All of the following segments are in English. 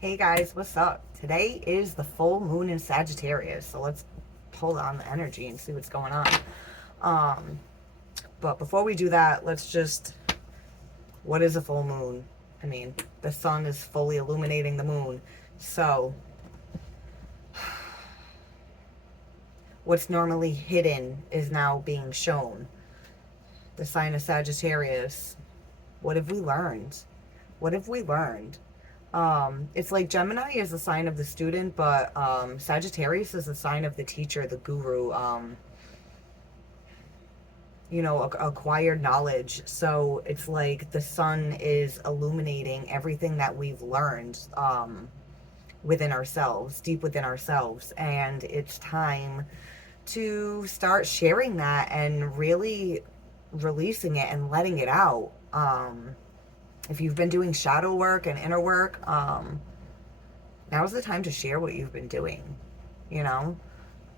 Hey guys, what's up? Today is the full moon in Sagittarius, so let's pull on the energy and see what's going on. Um, but before we do that, what is a full moon? I mean, the sun is fully illuminating the moon. So, what's normally hidden is now being shown. The sign of Sagittarius. What have we learned? What have we learned? It's like Gemini is a sign of the student, but Sagittarius is a sign of the teacher, the guru, acquired knowledge. So it's like the sun is illuminating everything that we've learned within ourselves, deep within ourselves. And it's time to start sharing that and really releasing it and letting it out. If you've been doing shadow work and inner work, now's the time to share what you've been doing. You know,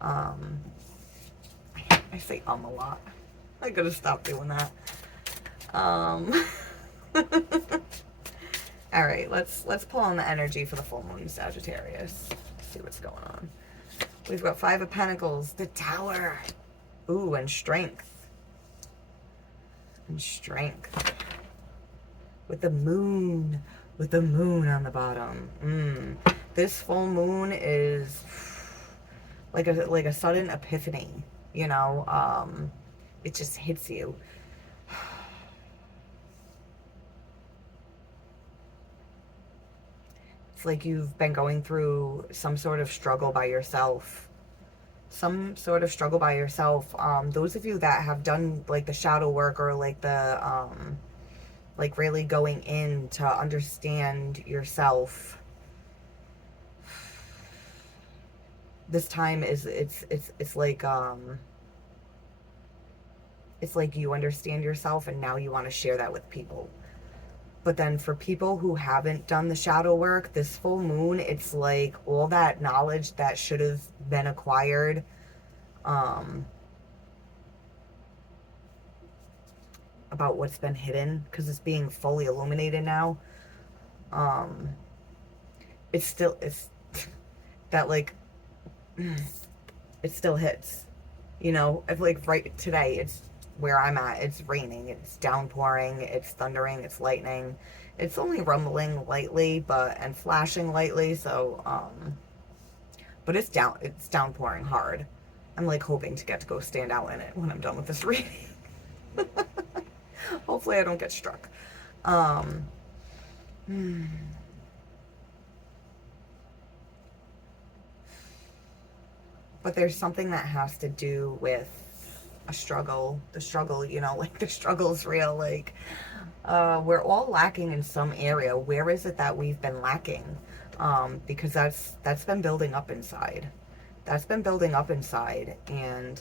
um, I say a lot. I gotta stop doing that. Um, all right, let's pull on the energy for the full moon in Sagittarius. See what's going on. We've got Five of Pentacles, the Tower. Ooh, and strength. And strength. With the moon on the bottom. This full moon is like a sudden epiphany, you know. It just hits you. It's like you've been going through some sort of struggle by yourself. Those of you that have done like the shadow work or like the like really going in to understand yourself, this time is it's like you understand yourself and now you want to share that with people. But then for people who haven't done the shadow work, this full moon, it's like all that knowledge that should have been acquired, about what's been hidden, because it's being fully illuminated now. It's that like, it still hits, you know. If like right today, it's where I'm at, it's raining, it's downpouring, it's thundering, it's lightning. It's only rumbling lightly, and flashing lightly. So, but it's downpouring hard. I'm like hoping to get to go stand out in it when I'm done with this reading. Hopefully I don't get struck. Um, but there's something that has to do with a struggle. The struggle, you know, like the struggle's real. Like, we're all lacking in some area. Where is it that we've been lacking? Because that's been building up inside. That's been building up inside. And,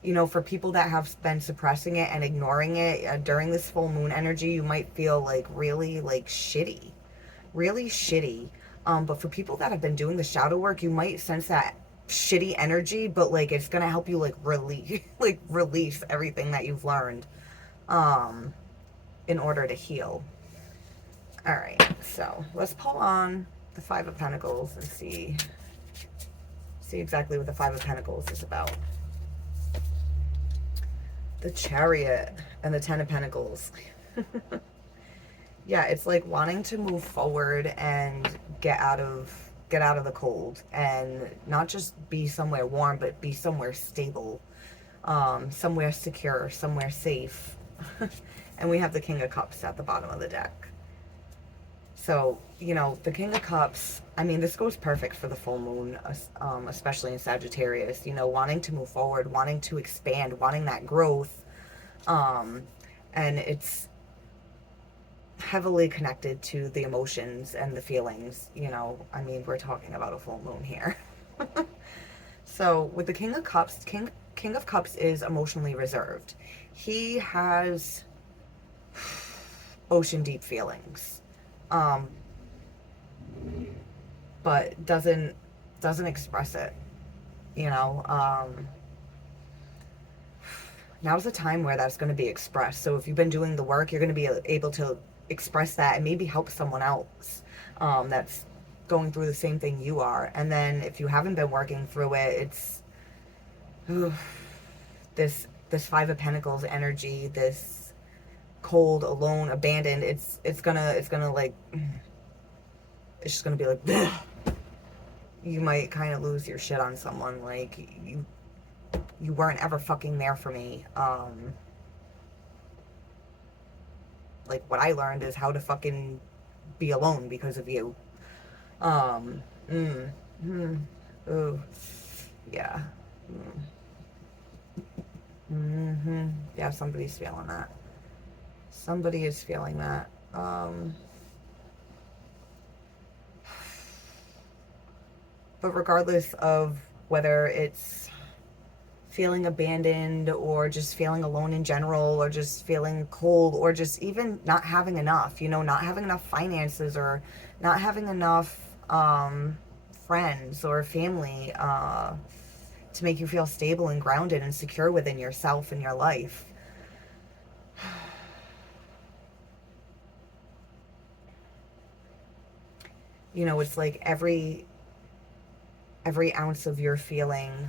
you know, for people that have been suppressing it and ignoring it during this full moon energy, you might feel like really like shitty. Really shitty. But for people that have been doing the shadow work, you might sense that shitty energy, but like it's gonna help you like release everything that you've learned in order to heal. All right, so let's pull on the Five of Pentacles and see exactly what the Five of Pentacles is about. The Chariot and the Ten of Pentacles. Yeah, it's like wanting to move forward and get out of the cold and not just be somewhere warm, but be somewhere stable, somewhere secure, somewhere safe. And we have the King of Cups at the bottom of the deck. So, you know, the King of Cups, I mean, this goes perfect for the full moon, especially in Sagittarius, you know, wanting to move forward, wanting to expand, wanting that growth. And it's heavily connected to the emotions and the feelings, you know. I mean, we're talking about a full moon here. So with the King of Cups, King of Cups is emotionally reserved. He has ocean deep feelings, but doesn't express it, you know. Now's the time where that's going to be expressed. So if you've been doing the work, you're going to be able to express that and maybe help someone else that's going through the same thing you are. And then if you haven't been working through it, it's this Five of Pentacles energy, this cold, alone, abandoned. It's gonna like, it's just gonna be like, bleh. You might kind of lose your shit on someone. Like, you weren't ever fucking there for me. Like, what I learned is how to fucking be alone because of you. Um, mm, ooh, yeah. Yeah, somebody's feeling that. Somebody is feeling that. But regardless of whether it's feeling abandoned or just feeling alone in general or just feeling cold or just even not having enough, not having enough finances or not having enough friends or family to make you feel stable and grounded and secure within yourself and your life. It's like every ounce of your feeling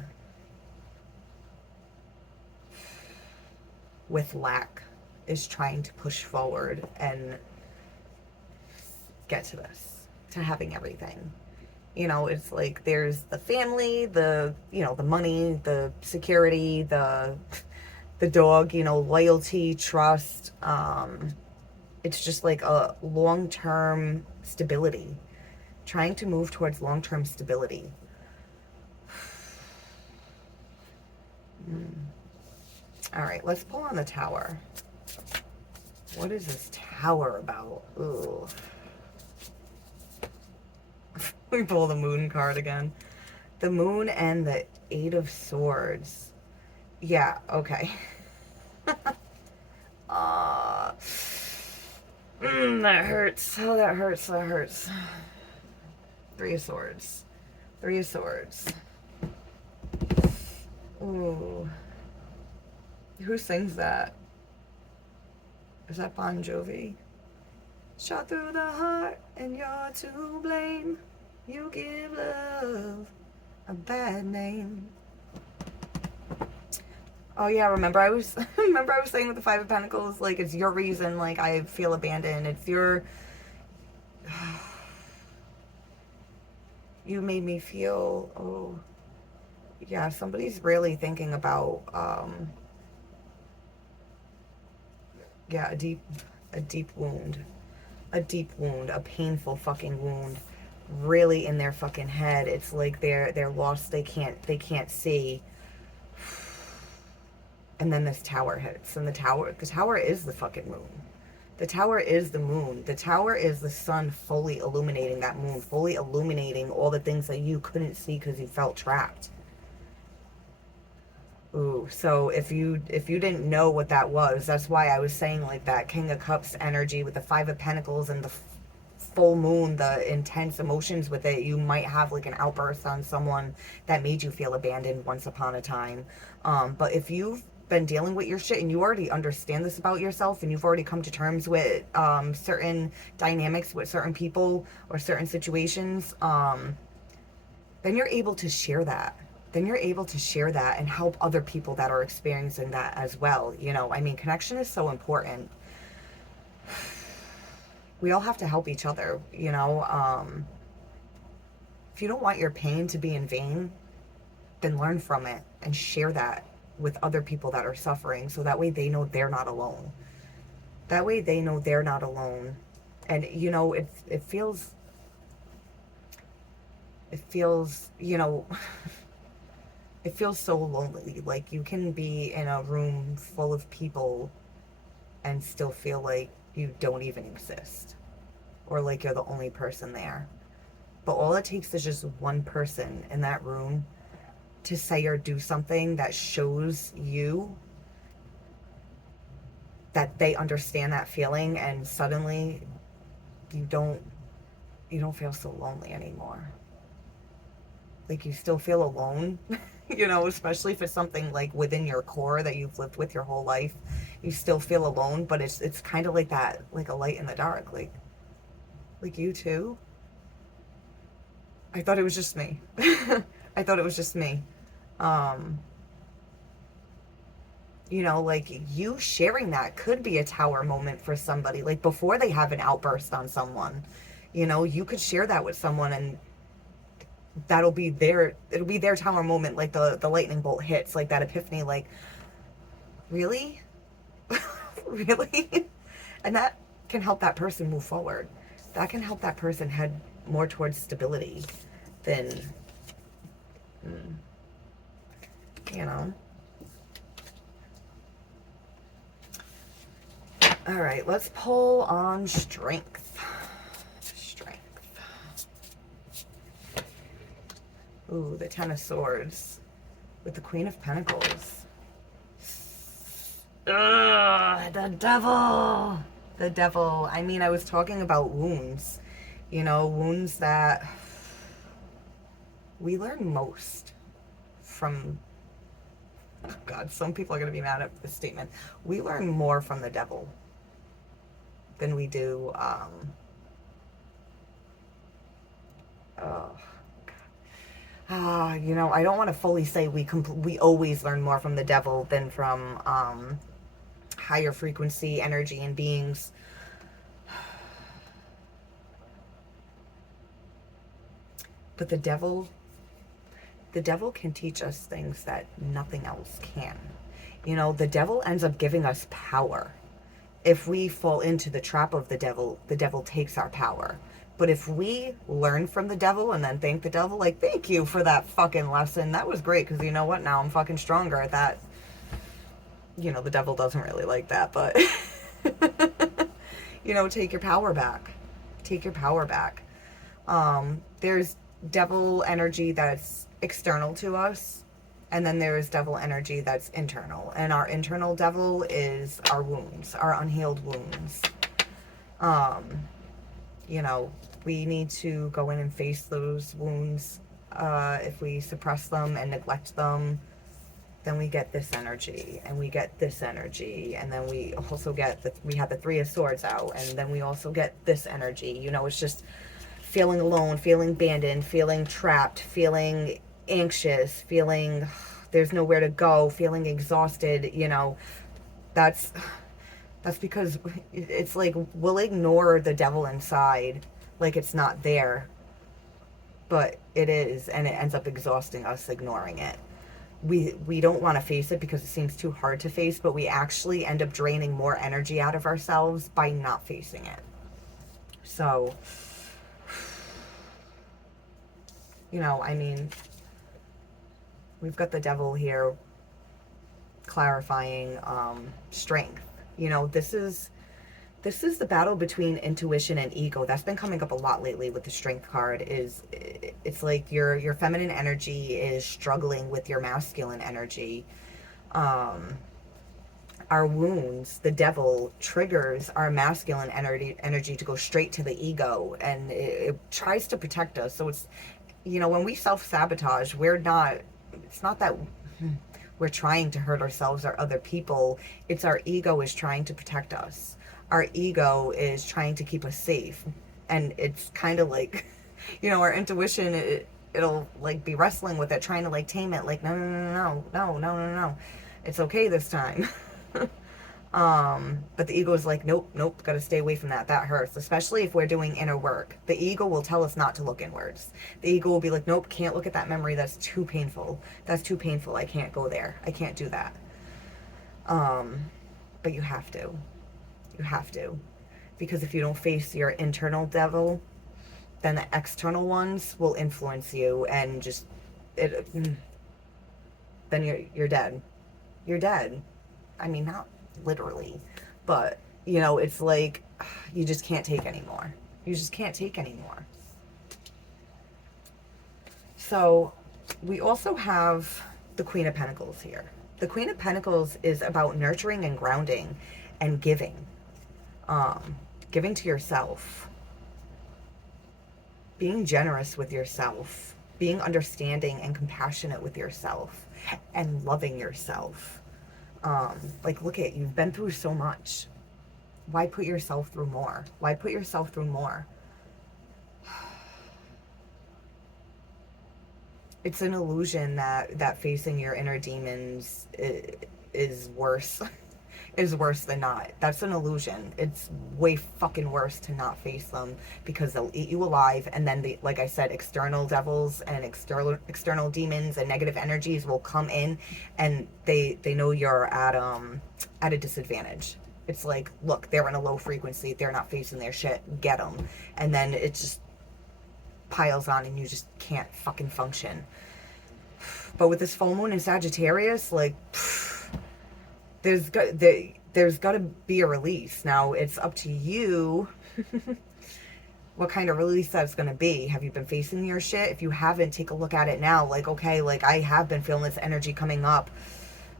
with lack is trying to push forward and get to this, to having everything. It's like there's the family, the money, the security, the dog, loyalty, trust. It's just like a long-term stability, trying to move towards long-term stability. All right, let's pull on the Tower. What is this Tower about? Ooh. We pull the Moon card again. The Moon and the Eight of Swords. Yeah, okay. That hurts. Oh, that hurts. That hurts. Three of Swords. Three of Swords. Ooh. Who sings that? Is that Bon Jovi? Shot through the heart and you're to blame. You give love a bad name. Oh yeah, remember I was saying with the Five of Pentacles, like, it's your reason, like, I feel abandoned. It's your you made me feel, oh yeah, somebody's really thinking about yeah, a deep wound. A deep wound, a painful fucking wound, really in their fucking head. It's like they're lost, they can't see. And then this Tower hits, and the tower is the fucking moon. The Tower is the moon. The Tower is the sun fully illuminating that moon, fully illuminating all the things that you couldn't see because you felt trapped. Ooh, so if you didn't know what that was, that's why I was saying, like, that King of Cups energy with the Five of Pentacles and the full moon, the intense emotions with it. You might have like an outburst on someone that made you feel abandoned once upon a time. But if you've been dealing with your shit and you already understand this about yourself and you've already come to terms with certain dynamics with certain people or certain situations, then you're able to share that. Then you're able to share that and help other people that are experiencing that as well. I mean, connection is so important. We all have to help each other, If you don't want your pain to be in vain, then learn from it and share that with other people that are suffering, so that way they know they're not alone. That way they know they're not alone. And, it feels, it feels so lonely. Like, you can be in a room full of people and still feel like you don't even exist, or like you're the only person there. But all it takes is just one person in that room to say or do something that shows you that they understand that feeling, and suddenly you don't feel so lonely anymore. Like, you still feel alone, You know, especially if it's something like within your core that you've lived with your whole life. You still feel alone, but it's kind of like that, like a light in the dark, like you too. I thought it was just me. I thought it was just me. Um, you know, like you sharing that could be a tower moment for somebody, like before they have an outburst on someone. You know, you could share that with someone and it'll be their tower moment, like the lightning bolt hits, like that epiphany, like, really? Really? And that can help that person move forward. That can help that person head more towards stability than, you know. All right, let's pull on strength. Strength. Ooh, the Ten of Swords with the Queen of Pentacles. Ugh, the devil. The devil. I mean, I was talking about wounds. You know, wounds that we learn most from. Oh God, some people are going to be mad at this statement. We learn more from the devil than we do. You know, I don't want to fully say we always learn more from the devil than from higher frequency energy and beings. But the devil can teach us things that nothing else can. You know, the devil ends up giving us power. If we fall into the trap of the devil takes our power. But if we learn from the devil and then thank the devil, like, thank you for that fucking lesson. That was great, because you know what? Now I'm fucking stronger at that. You know, the devil doesn't really like that, but, you know, take your power back. Take your power back. There's devil energy that's external to us, and then there is devil energy that's internal. And our internal devil is our wounds, our unhealed wounds. You know, we need to go in and face those wounds. If we suppress them and neglect them, then we get this energy, and we get this energy, and then we also get we have the Three of Swords out, and then we also get this energy. You know, it's just feeling alone, feeling abandoned, feeling trapped, feeling anxious, feeling there's nowhere to go, feeling exhausted. You know, that's because it's like we'll ignore the devil inside like it's not there, but it is, and it ends up exhausting us ignoring it. We don't want to face it because it seems too hard to face, but we actually end up draining more energy out of ourselves by not facing it. So, you know, I mean, we've got the devil here clarifying strength. You know, this is the battle between intuition and ego. That's been coming up a lot lately with the strength card. It's like your feminine energy is struggling with your masculine energy. Our wounds, the devil triggers our masculine energy to go straight to the ego, and it tries to protect us. So it's, you know, when we self-sabotage, it's not that we're trying to hurt ourselves or other people. It's our ego is trying to protect us. Our ego is trying to keep us safe. And it's kind of like, you know, our intuition, it'll like be wrestling with it, trying to like tame it, like, no. It's okay this time. But the ego is like, nope, gotta stay away from that. That hurts, especially if we're doing inner work. The ego will tell us not to look inwards. The ego will be like, nope, can't look at that memory. That's too painful. That's too painful. I can't go there. I can't do that. But you have to. You have to. Because if you don't face your internal devil, then the external ones will influence you, and just then you're dead. You're dead. I mean, not literally, but you know, it's like you just can't take anymore. You just can't take anymore. So we also have the Queen of Pentacles here. The Queen of Pentacles is about nurturing and grounding and giving. Giving to yourself. Being generous with yourself. being understanding and compassionate with yourself and loving yourself. Like, look at, you've been through so much. Why put yourself through more? Why put yourself through more? It's an illusion that facing your inner demons is worse is worse than not. That's an illusion. It's way fucking worse to not face them, because they'll eat you alive, and then the, like I said, external devils and external demons and negative energies will come in, and they know you're at a disadvantage. It's like, look, they're in a low frequency, they're not facing their shit, get them. And then it just piles on and you just can't fucking function. But with this full moon in Sagittarius, like, there's got to be a release. Now it's up to you what kind of release that's going to be. Have you been facing your shit? If you haven't, take a look at it now. Like, okay, like, I have been feeling this energy coming up,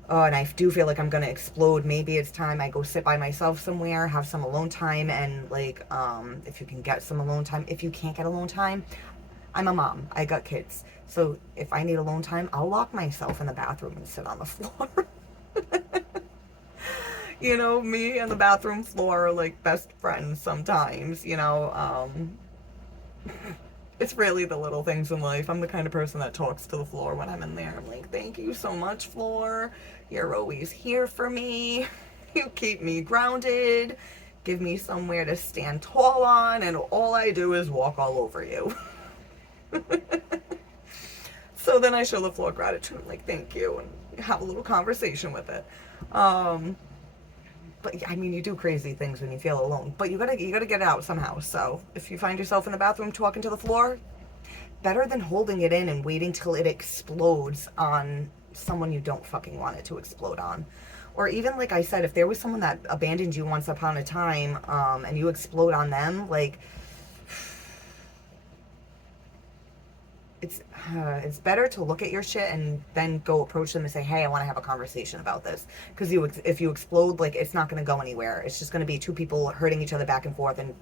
and I do feel like I'm going to explode. Maybe it's time I go sit by myself somewhere, have some alone time, and like, if you can get some alone time. If you can't get alone time, I'm a mom, I got kids, so if I need alone time, I'll lock myself in the bathroom and sit on the floor. You know, me and the bathroom floor are like best friends sometimes, you know. It's really the little things in life. I'm the kind of person that talks to the floor when I'm in there. I'm like, thank you so much, floor. You're always here for me. You keep me grounded. Give me somewhere to stand tall on, and all I do is walk all over you. So then I show the floor gratitude, like, thank you, and have a little conversation with it. But I mean, you do crazy things when you feel alone, but you gotta get it out somehow. So if you find yourself in the bathroom talking to the floor, better than holding it in and waiting till it explodes on someone you don't fucking want it to explode on. Or even, like I said, if there was someone that abandoned you once upon a time, and you explode on them, like, it's better to look at your shit and then go approach them and say, hey, I want to have a conversation about this. Because if you explode, like, it's not going to go anywhere. It's just going to be two people hurting each other back and forth, and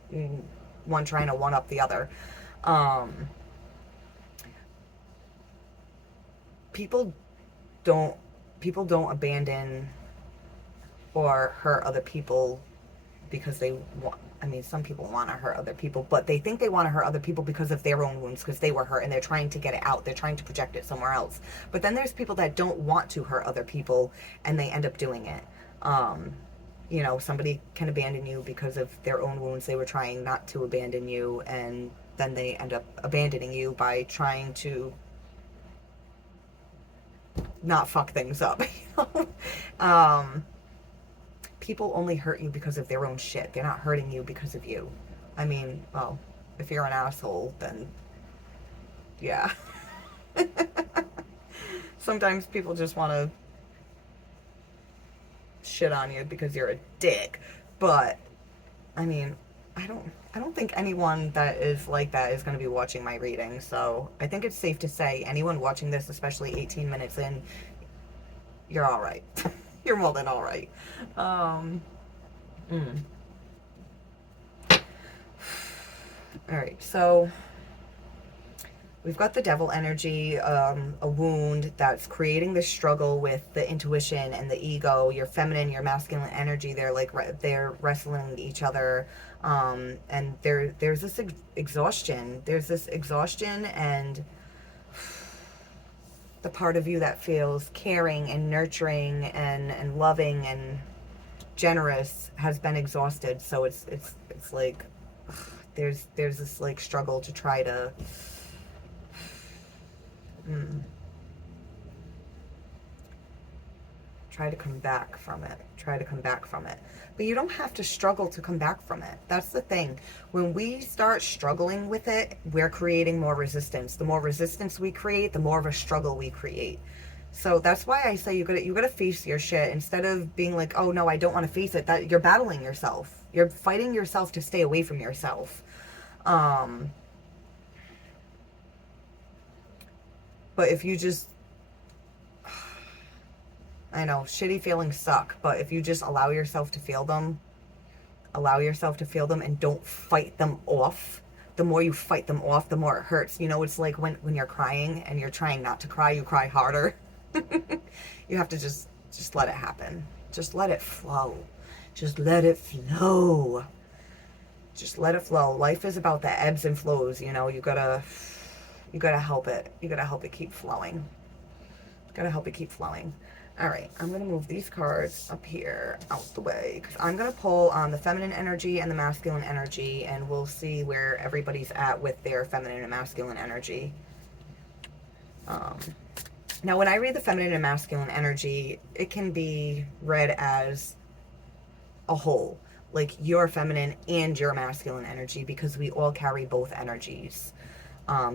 one trying to one up the other. People don't abandon or hurt other people because they want. I mean, some people want to hurt other people, but they think they want to hurt other people because of their own wounds, because they were hurt and they're trying to get it out. They're trying to project it somewhere else. But then there's people that don't want to hurt other people and they end up doing it. You know, somebody can abandon you because of their own wounds. They were trying not to abandon you, and then they end up abandoning you by trying to not fuck things up. You know? People only hurt you because of their own shit. They're not hurting you because of you. I mean, well, if you're an asshole, then yeah. Sometimes people just want to shit on you because you're a dick. But I mean, I don't think anyone that is like that is going to be watching my reading. So I think it's safe to say anyone watching this, especially 18 minutes in, you're all right. You're more than all right. All right, so we've got the devil energy, a wound that's creating this struggle with the intuition and the ego, your feminine, your masculine energy. They're like, they're wrestling each other. And there's this exhaustion. There's this exhaustion, and the part of you that feels caring and nurturing and loving and generous has been exhausted. So it's like, there's this like struggle to try to try to come back from it. But you don't have to struggle to come back from it. That's the thing. When we start struggling with it, we're creating more resistance. The more resistance we create, the more of a struggle we create. So that's why I say you gotta face your shit, instead of being like, oh no, I don't want to face it. That you're battling yourself. You're fighting yourself to stay away from yourself. But if you just, I know, shitty feelings suck, but if you just allow yourself to feel them and don't fight them off the more you fight them off, the more it hurts. You know, it's like when you're crying and you're trying not to cry, you cry harder. You have to just let it happen. Just let it flow. Just let it flow. Just let it flow. Life is about the ebbs and flows, you know. You gotta help it. You gotta help it keep flowing. Gotta help it keep flowing. All right, I'm gonna move these cards up here out the way because I'm gonna pull on the feminine energy and the masculine energy, and we'll see where everybody's at with their feminine and masculine energy. Now, when I read the feminine and masculine energy, it can be read as a whole, like your feminine and your masculine energy, because we all carry both energies.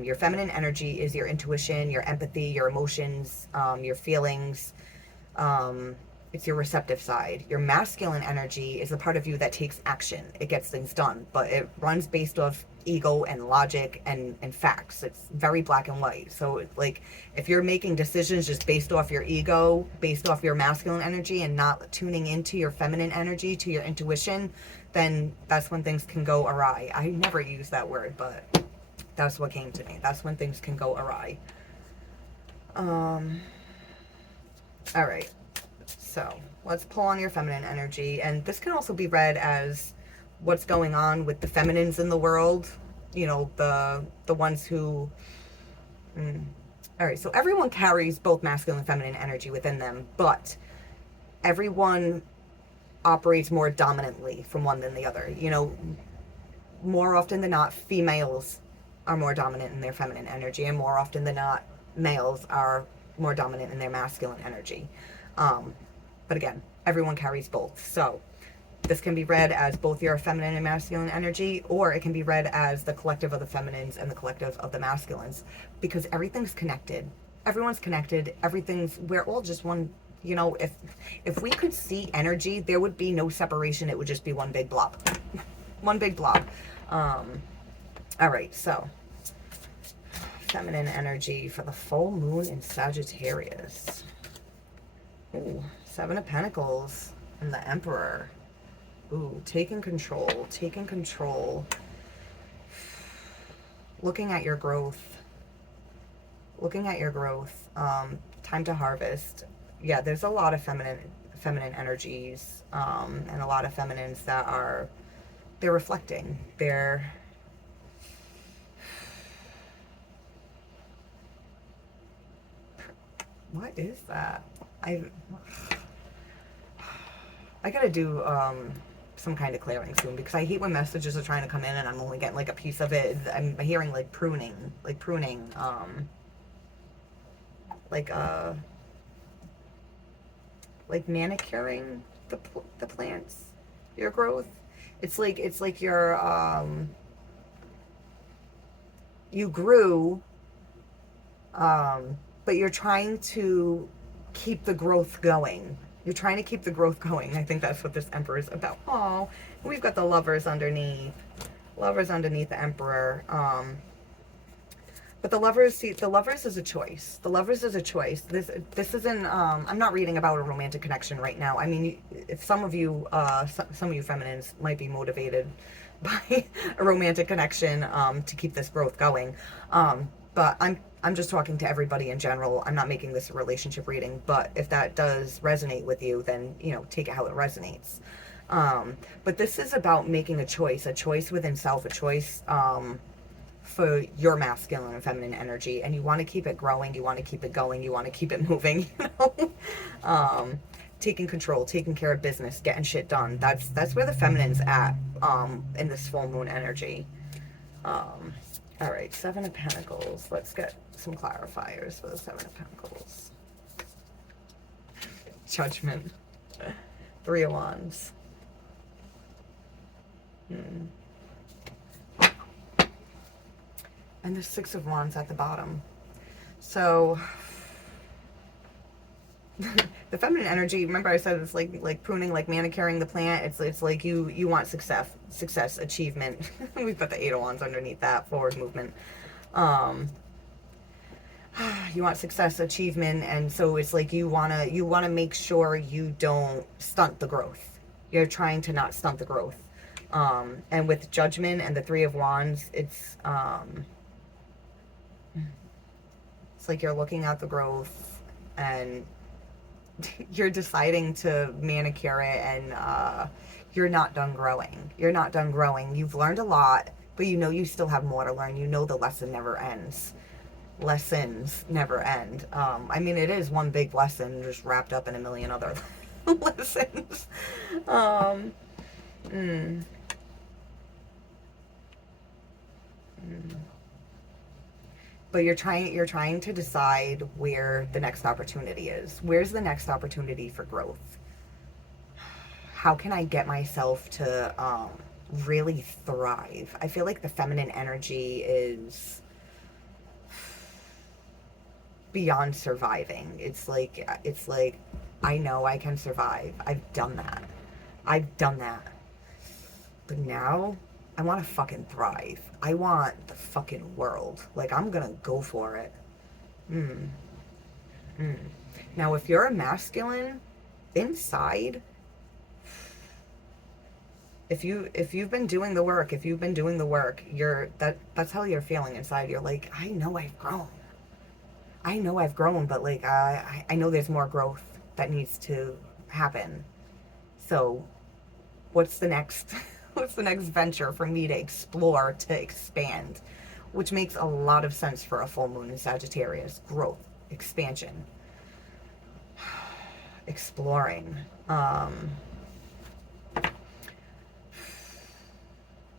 Your feminine energy is your intuition, your empathy, your emotions, your feelings. It's your receptive side. Your masculine energy is the part of you that takes action. It gets things done, but it runs based off ego and logic and facts. It's very black and white. So like if you're making decisions just based off your ego, based off your masculine energy, and not tuning into your feminine energy, to your intuition, then that's when things can go awry. I never use that word, but that's what came to me. That's when things can go awry. All right. So let's pull on your feminine energy. And this can also be read as what's going on with the feminines in the world. You know, the ones who... All right, so everyone carries both masculine and feminine energy within them, but everyone operates more dominantly from one than the other. You know, more often than not, females are more dominant in their feminine energy, and more often than not, males are more dominant in their masculine energy. But again, everyone carries both. So this can be read as both your feminine and masculine energy, or it can be read as the collective of the feminines and the collective of the masculines, because everything's connected. Everyone's connected. We're all just one. You know, if we could see energy, there would be no separation. It would just be one big blob. One big blob. All right, so feminine energy for the full moon in Sagittarius. Ooh, Seven of Pentacles and the Emperor. Ooh, taking control, taking control. Looking at your growth. Looking at your growth. Time to harvest. Yeah, there's a lot of feminine energies, and a lot of feminines that they're reflecting. What is that? I gotta do some kind of clearing soon, because I hate when messages are trying to come in and I'm only getting like a piece of it. I'm hearing like pruning, like manicuring the plants, your growth. It's like your you grew, but you're trying to keep the growth going. You're trying to keep the growth going. I think that's what this Emperor is about. Oh, we've got the Lovers underneath. Lovers underneath the Emperor. But the Lovers, see, the Lovers is a choice. The Lovers is a choice. This isn't, I'm not reading about a romantic connection right now. I mean, if some of you feminines might be motivated by a romantic connection to keep this growth going. But I'm just talking to everybody in general. I'm not making this a relationship reading, but if that does resonate with you, then, you know, take it how it resonates. But this is about making a choice within self, a choice for your masculine and feminine energy. And you want to keep it growing, you want to keep it going, you want to keep it moving, you know? Taking control, taking care of business, getting shit done. That's where the feminine's at in this full moon energy. All right, Seven of Pentacles. Let's get some clarifiers for the Seven of Pentacles. Judgment. Three of Wands. And the Six of Wands at the bottom. So the feminine energy, remember I said it's like pruning, like manicuring the plant. It's like you want success, achievement. We've got the Eight of Wands underneath that, forward movement. You want success, achievement, and so it's like you wanna make sure you don't stunt the growth. You're trying to not stunt the growth. And with Judgment and the Three of Wands, it's like you're looking at the growth and you're deciding to manicure it, and you're not done growing. You're not done growing. You've learned a lot, but you know you still have more to learn. You know the lesson never ends. Lessons never end. I mean, it is one big lesson just wrapped up in a million other lessons. Um, mm, mm. But you're trying to decide where the next opportunity is. Where's the next opportunity for growth? How can I get myself to really thrive? I feel like the feminine energy is beyond surviving. It's like I know I can survive. I've done that. I've done that. But now I want to fucking thrive. I want the fucking world. Like, I'm gonna go for it. Mm, mm. Now, if you're a masculine, inside, if you've been doing the work, that's how you're feeling inside. You're like, I know I've grown. I know I've grown, but like I know there's more growth that needs to happen. So what's the next what's the next venture for me to explore, to expand? Which makes a lot of sense for a full moon in Sagittarius. Growth, expansion, exploring.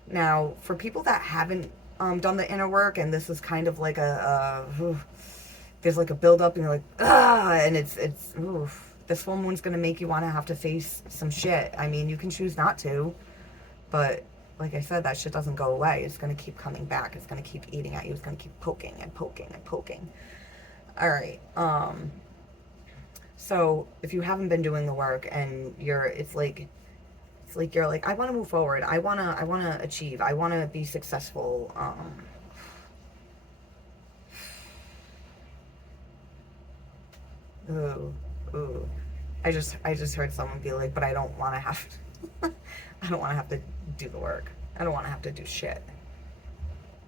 Now, for people that haven't done the inner work, and this is kind of like there's like a build up, and you're like, and it's oof. This full moon's gonna make you want to have to face some shit. I mean, you can choose not to, but like I said, that shit doesn't go away. It's gonna keep coming back. It's gonna keep eating at you. It's gonna keep poking and poking and poking. All right. So if you haven't been doing the work, and it's like you're like, I want to move forward. I wanna achieve. I want to be successful. Ooh, ooh. I just heard someone be like, but I don't want to have I don't want to have to do the work. I don't want to have to do shit.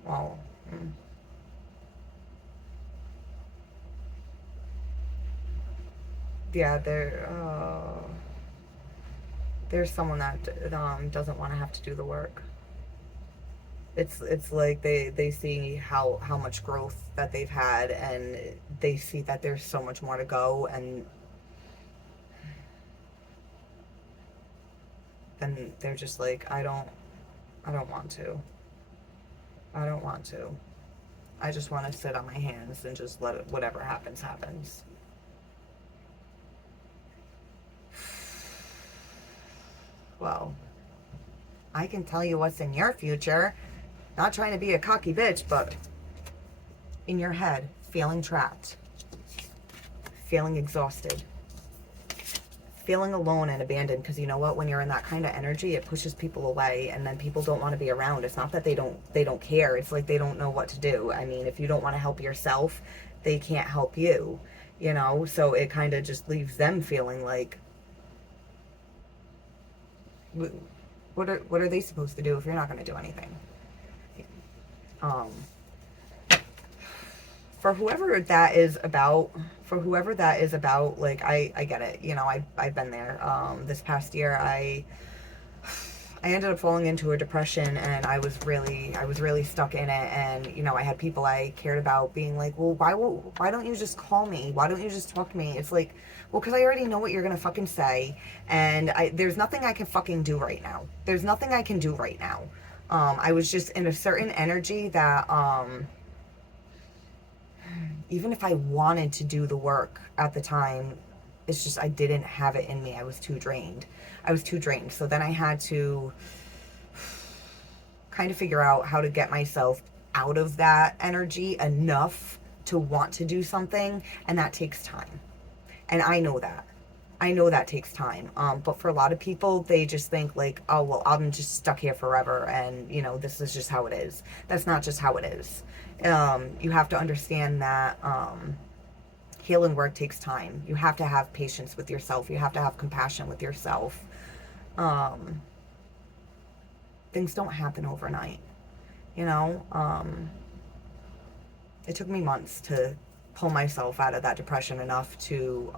Well, yeah, there's someone that doesn't want to have to do the work. It's like they see how much growth that they've had, and they see that there's so much more to go, and then they're just like, I don't want to. I don't want to. I just want to sit on my hands and just let it, whatever happens happens. Well, I can tell you what's in your future. Not trying to be a cocky bitch, but in your head, feeling trapped, feeling exhausted, feeling alone and abandoned. Because you know what, when you're in that kind of energy, it pushes people away, and then people don't want to be around. It's not that they don't care. It's like they don't know what to do. I mean, if you don't want to help yourself, they can't help you, so it kind of just leaves them feeling like, what are they supposed to do if you're not going to do anything? um for whoever that is about, like, I get it. I've been there. This past year, I ended up falling into a depression, and I was really stuck in it. And I had people I cared about being like, well, why don't you just call me? Why don't you just talk to me? It's like, well, because I already know what you're gonna fucking say, and there's nothing I can fucking do right now. There's nothing I can do right now. I was just in a certain energy that even if I wanted to do the work at the time, it's just I didn't have it in me. I was too drained. So then I had to kind of figure out how to get myself out of that energy enough to want to do something, and that takes time. And I know that. I know that takes time. But for a lot of people, they just think like, oh, well, I'm just stuck here forever, and this is just how it is. That's not just how it is. You have to understand that healing work takes time. You have to have patience with yourself. You have to have compassion with yourself. Um, things don't happen overnight, you know? It took me months to pull myself out of that depression enough to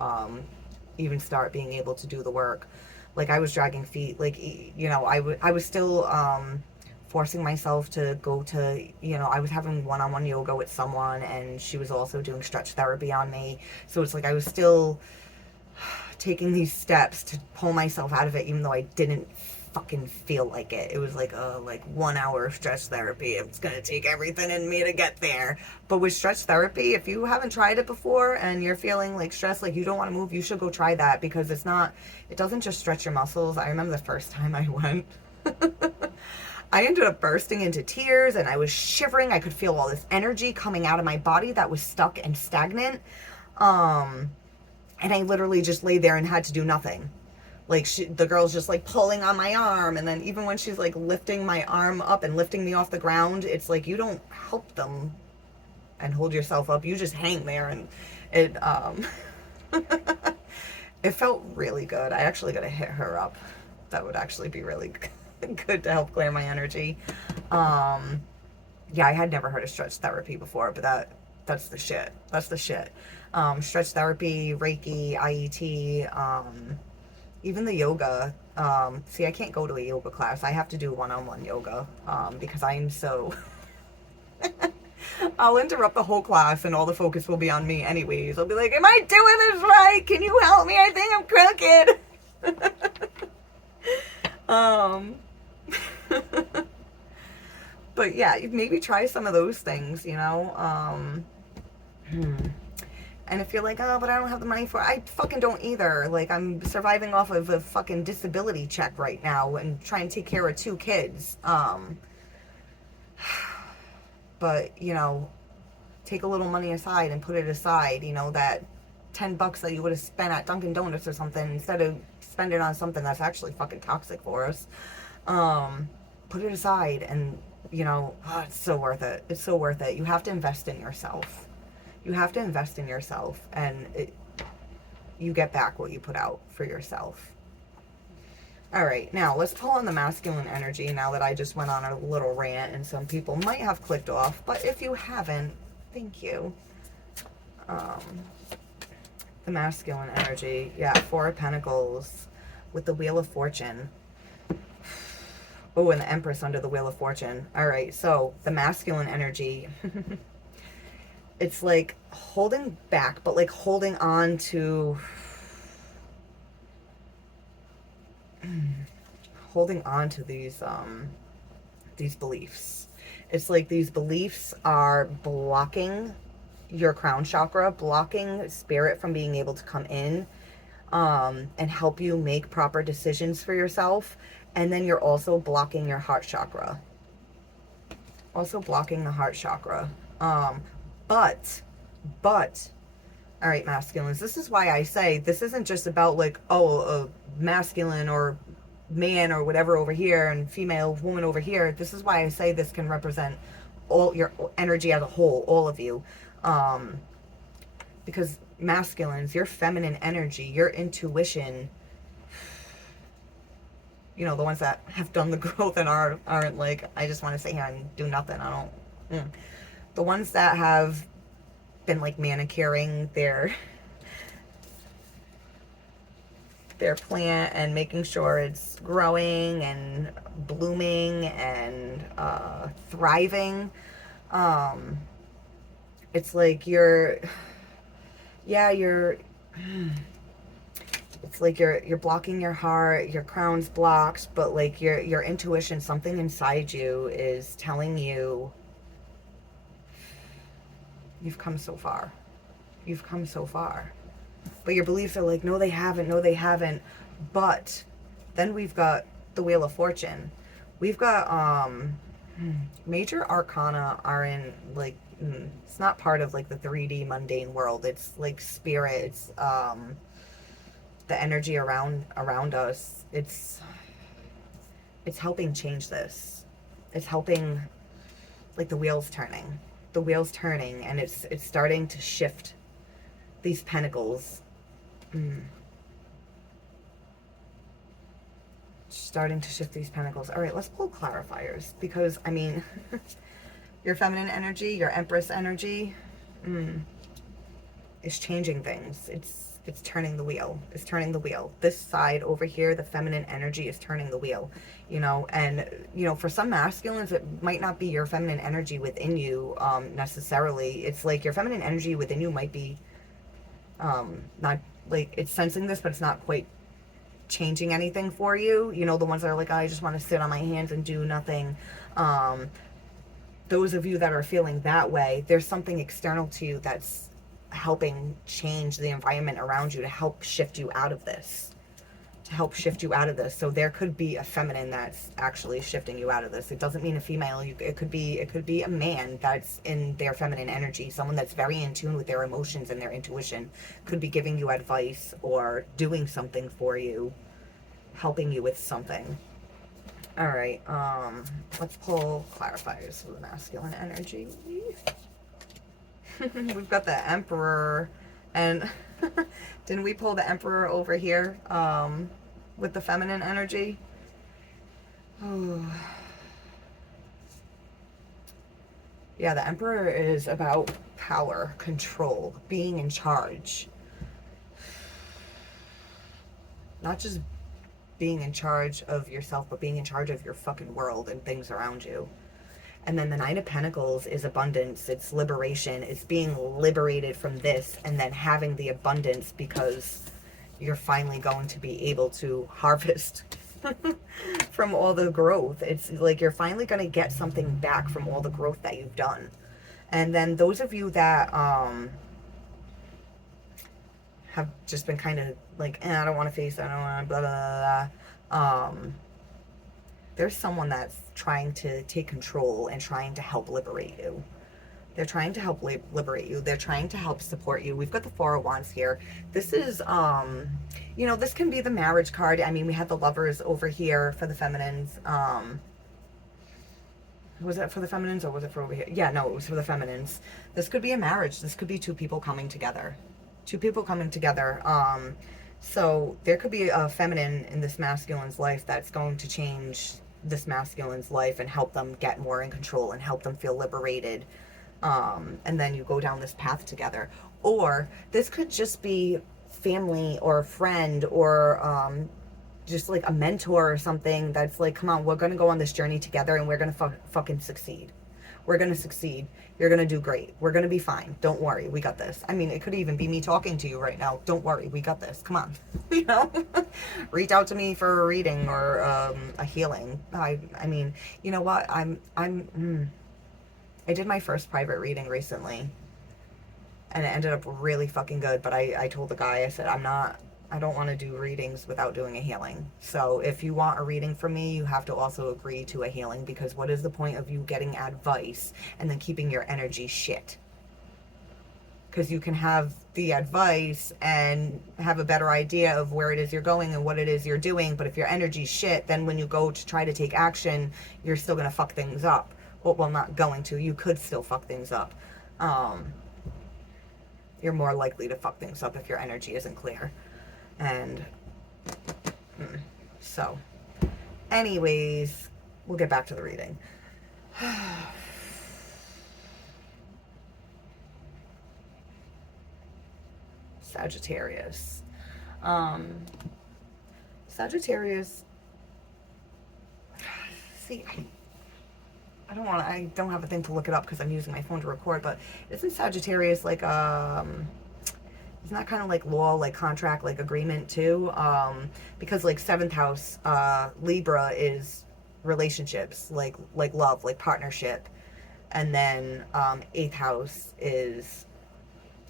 even start being able to do the work. Like, I was dragging feet. Like, you know, I was still forcing myself to go to, you know, I was having one-on-one yoga with someone, and she was also doing stretch therapy on me. So it's like I was still taking these steps to pull myself out of it, even though I didn't fucking feel like it. It was like, 1 hour of stretch therapy. It's gonna take everything in me to get there. But with stretch therapy, if you haven't tried it before and you're feeling like stressed, like you don't want to move, you should go try that, because it doesn't just stretch your muscles. I remember the first time I went, I ended up bursting into tears, and I was shivering. I could feel all this energy coming out of my body that was stuck and stagnant. And I literally just lay there and had to do nothing. Like, the girl's just like pulling on my arm, and then even when she's like lifting my arm up and lifting me off the ground, it's like you don't help them and hold yourself up. You just hang there, and it it felt really good. I actually got to hit her up. That would actually be really good to help clear my energy. Yeah, I had never heard of stretch therapy before, but that's the shit. That's the shit. Stretch therapy, Reiki, IET, even the yoga. See, I can't go to a yoga class. I have to do one-on-one yoga, because I'm so... I'll interrupt the whole class and all the focus will be on me anyways. I'll be like, am I doing this right? Can you help me? I think I'm crooked. But yeah, maybe try some of those things, you know? And if you're like, oh, but I don't have the money for it, I fucking don't either. Like, I'm surviving off of a fucking disability check right now and trying to take care of 2 kids. But, you know, take a little money aside and put it aside, you know, that $10 that you would have spent at Dunkin' Donuts or something, instead of spend it on something that's actually fucking toxic for us. Put it aside, and, you know, it's so worth it. It's so worth it. You have to invest in yourself. You have to invest in yourself, and you get back what you put out for yourself. All right, now let's pull on the masculine energy now that I just went on a little rant, and some people might have clicked off, but if you haven't, thank you. The masculine energy, yeah, 4 of Pentacles with the Wheel of Fortune. Oh, and the Empress under the Wheel of Fortune. All right, so the masculine energy... It's like holding back, but like holding on to these beliefs. It's like these beliefs are blocking your crown chakra, blocking spirit from being able to come in and help you make proper decisions for yourself. And then you're also blocking your heart chakra. Also blocking the heart chakra. But, all right, masculines, this is why I say this isn't just about like, oh, a masculine or man or whatever over here and female, woman over here. This is why I say this can represent all your energy as a whole, all of you. Because masculines, your feminine energy, your intuition, you know, the ones that have done the growth and aren't like, I just want to sit here and do nothing. I don't... The ones that have been like manicuring their plant and making sure it's growing and blooming and thriving. It's like it's like you're blocking your heart, your crown's blocked, but like your intuition, something inside you is telling you you've come so far. You've come so far. But your beliefs are like, no, they haven't. No, they haven't. But then we've got the Wheel of Fortune. We've got major arcana are in like, it's not part of like the 3D mundane world. It's like spirit. It's the energy around us. It's helping change this. It's helping, like, the wheels turning. The wheels turning, and it's starting to shift these pentacles. Starting to shift these pentacles. All right, let's pull clarifiers, because I mean, your feminine energy, your Empress energy, is changing things. It's turning the wheel. It's turning the wheel. This side over here, the feminine energy is turning the wheel, you know, and, you know, for some masculines, it might not be your feminine energy within you, necessarily. It's like your feminine energy within you might be, not, like, it's sensing this, but it's not quite changing anything for you. You know, the ones that are like, oh, I just want to sit on my hands and do nothing. Those of you that are feeling that way, there's something external to you that's helping change the environment around you to help shift you out of this. So there could be a feminine that's actually shifting you out of this. It doesn't mean a female. It could be a man that's in their feminine energy, someone that's very in tune with their emotions and their intuition, could be giving you advice or doing something for you, helping you with something. All right, let's pull clarifiers for the masculine energy. We've got the Emperor, and didn't we pull the Emperor over here, with the feminine energy? Oh. Yeah, the Emperor is about power, control, being in charge. Not just being in charge of yourself, but being in charge of your fucking world and things around you. And then the Nine of Pentacles is abundance. It's liberation. It's being liberated from this and then having the abundance because you're finally going to be able to harvest from all the growth. It's like you're finally going to get something back from all the growth that you've done. And then those of you that have just been kind of like, I don't want to face it, I don't want to blah, blah, blah, blah. There's someone that's trying to take control and trying to help liberate you. They're trying to help liberate you. They're trying to help support you. We've got the Four of Wands here. This is, you know, this can be the marriage card. I mean, we had the Lovers over here for the feminines. Was it for the feminines or was it for over here? Yeah, no, it was for the feminines. This could be a marriage. This could be two people coming together. So there could be a feminine in this masculine's life that's going to change this masculine's life and help them get more in control and help them feel liberated. And then you go down this path together. Or this could just be family or a friend or just like a mentor or something that's like, come on, we're going to go on this journey together and we're going to fucking succeed. We're going to succeed. You're going to do great. We're going to be fine. Don't worry. We got this. I mean, it could even be me talking to you right now. Don't worry. We got this. Come on. You know, reach out to me for a reading or a healing. I mean, you know what? I did my first private reading recently and it ended up really fucking good. But I told the guy, I said, I don't want to do readings without doing a healing. So if you want a reading from me, you have to also agree to a healing, because what is the point of you getting advice and then keeping your energy shit? Because you can have the advice and have a better idea of where it is you're going and what it is you're doing, but if your energy's shit, then when you go to try to take action, you're still going to fuck things up. Well, not going to. You could still fuck things up. You're more likely to fuck things up if your energy isn't clear. And so anyways, we'll get back to the reading. Sagittarius. Sagittarius. See, I don't have a thing to look it up because I'm using my phone to record, but isn't Sagittarius like isn't that kind of like law, like contract, like agreement too? Because like 7th house, Libra is relationships, like love, like partnership. And then 8th house is,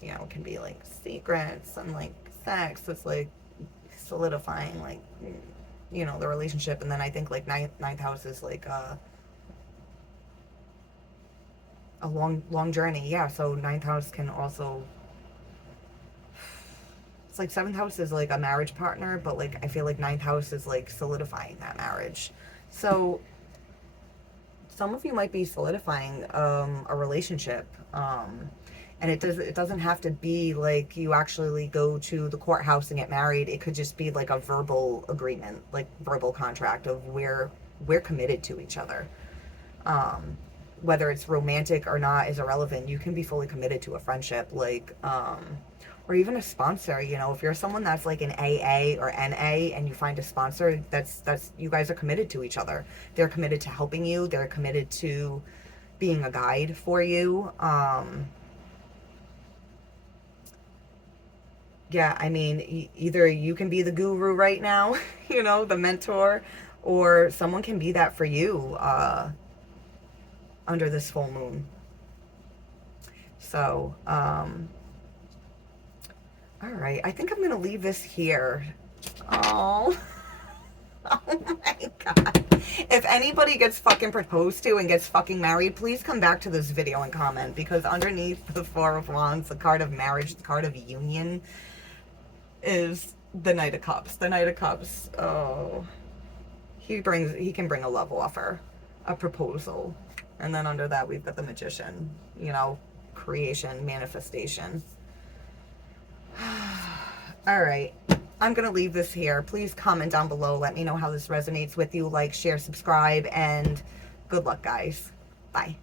you know, can be like secrets and like sex. It's like solidifying, like, you know, the relationship. And then I think like ninth house is like a long journey. Yeah, so 9th house can also, it's like 7th house is like a marriage partner, but like I feel like 9th house is like solidifying that marriage. So some of you might be solidifying a relationship, And it doesn't have to be like you actually go to the courthouse and get married. It could just be like a verbal agreement, like verbal contract of we're committed to each other. um Whether it's romantic or not is irrelevant. You can be fully committed to a friendship, like or even a sponsor. You know, if you're someone that's like an AA or NA and you find a sponsor, that's you guys are committed to each other. They're committed to helping you, they're committed to being a guide for you. Yeah, I mean, either you can be the guru right now, you know, the mentor, or someone can be that for you under this full moon. So, all right, I think I'm gonna leave this here. Oh, oh my God. If anybody gets fucking proposed to and gets fucking married, please come back to this video and comment, because underneath the Four of Wands, the card of marriage, the card of union, is the Knight of Cups. The Knight of Cups, oh, he can bring a love offer, a proposal. And then under that, we've got the Magician, you know, creation, manifestation. All right. I'm going to leave this here. Please comment down below. Let me know how this resonates with you. Like, share, subscribe, and good luck, guys. Bye.